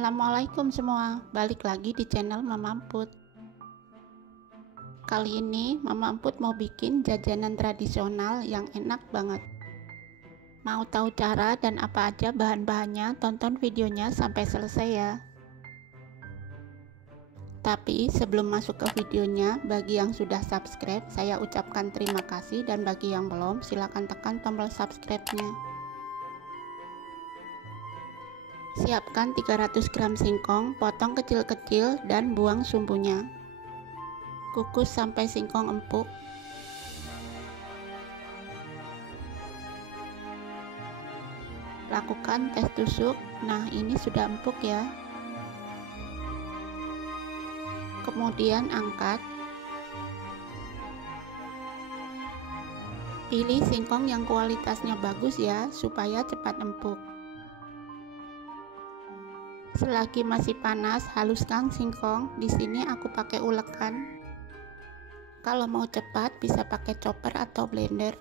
Assalamualaikum semua, balik lagi di channel Mama Emput. Kali ini Mama Emput mau bikin jajanan tradisional yang enak banget. Mau tahu cara dan apa aja bahan-bahannya, tonton videonya sampai selesai ya. Tapi sebelum masuk ke videonya, bagi yang sudah subscribe saya ucapkan terima kasih, dan bagi yang belum silahkan tekan tombol subscribe-nya. Siapkan 300 gram singkong, potong kecil-kecil dan buang sumbunya. Kukus sampai singkong empuk. Lakukan tes tusuk. Nah, ini sudah empuk ya. Kemudian angkat. Pilih singkong yang kualitasnya bagus ya, supaya cepat empuk. Selagi masih panas, haluskan singkong. Di sini aku pakai ulekan. Kalau mau cepat bisa pakai chopper atau blender.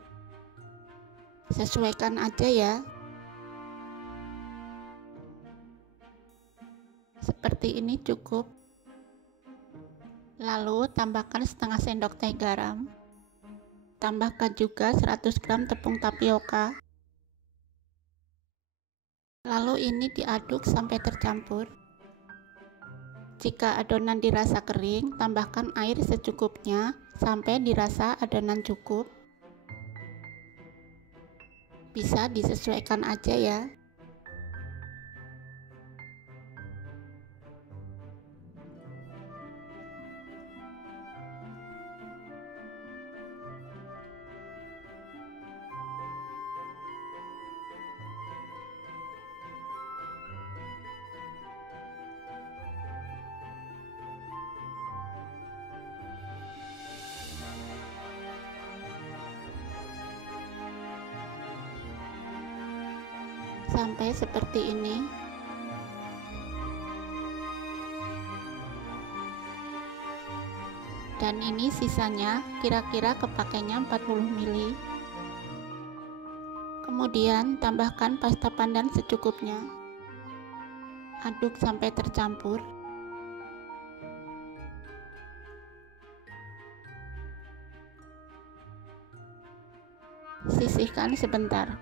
Sesuaikan aja ya. Seperti ini cukup. Lalu tambahkan setengah sendok teh garam. Tambahkan juga 100 gram tepung tapioka. Lalu ini diaduk sampai tercampur. Jika adonan dirasa kering, tambahkan air secukupnya sampai dirasa adonan cukup. Bisa disesuaikan aja ya. Sampai seperti ini. Dan ini sisanya, kira-kira kepakainya 40 ml. Kemudian tambahkan pasta pandan secukupnya. Aduk sampai tercampur. Sisihkan sebentar.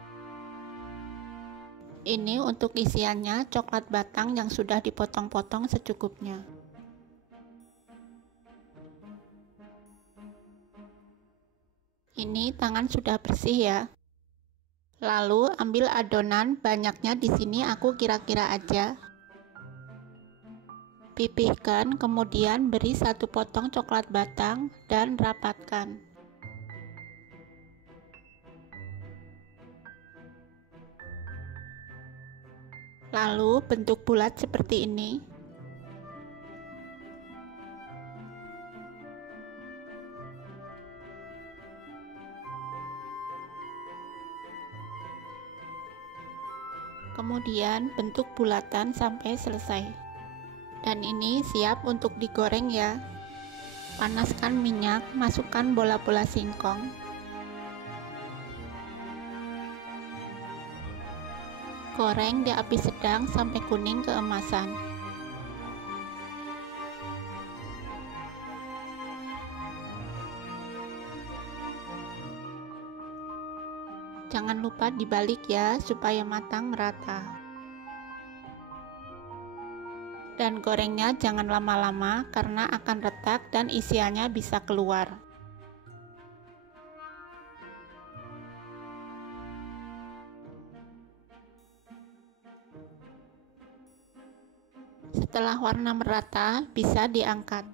Ini untuk isiannya coklat batang yang sudah dipotong-potong secukupnya. Ini tangan sudah bersih ya. Lalu ambil adonan, banyaknya di sini aku kira-kira aja. Pipihkan, kemudian beri satu potong coklat batang dan rapatkan. Lalu bentuk bulat seperti ini. Kemudian bentuk bulatan sampai selesai. Dan ini siap untuk digoreng ya. Panaskan minyak, masukkan bola-bola singkong. Goreng di api sedang sampai kuning keemasan. Jangan lupa dibalik ya, supaya matang merata. Dan gorengnya jangan lama-lama karena akan retak dan isiannya bisa keluar. Setelah warna merata, bisa diangkat.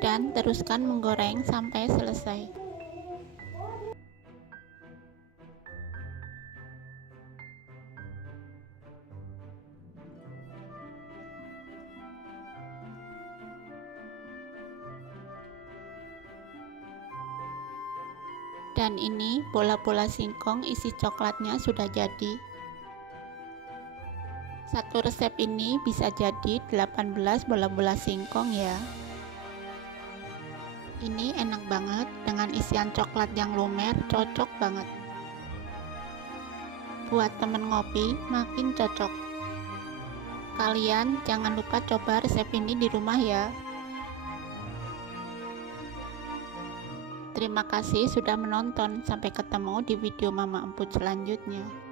Dan teruskan menggoreng sampai selesai. Dan ini bola-bola singkong isi coklatnya sudah jadi. Satu resep ini bisa jadi 18 bola-bola singkong ya. Ini enak banget dengan isian coklat yang lumer, cocok banget. Buat temen ngopi makin cocok. Kalian jangan lupa coba resep ini di rumah ya. Terima kasih sudah menonton. Sampai ketemu di video Mama Emput selanjutnya.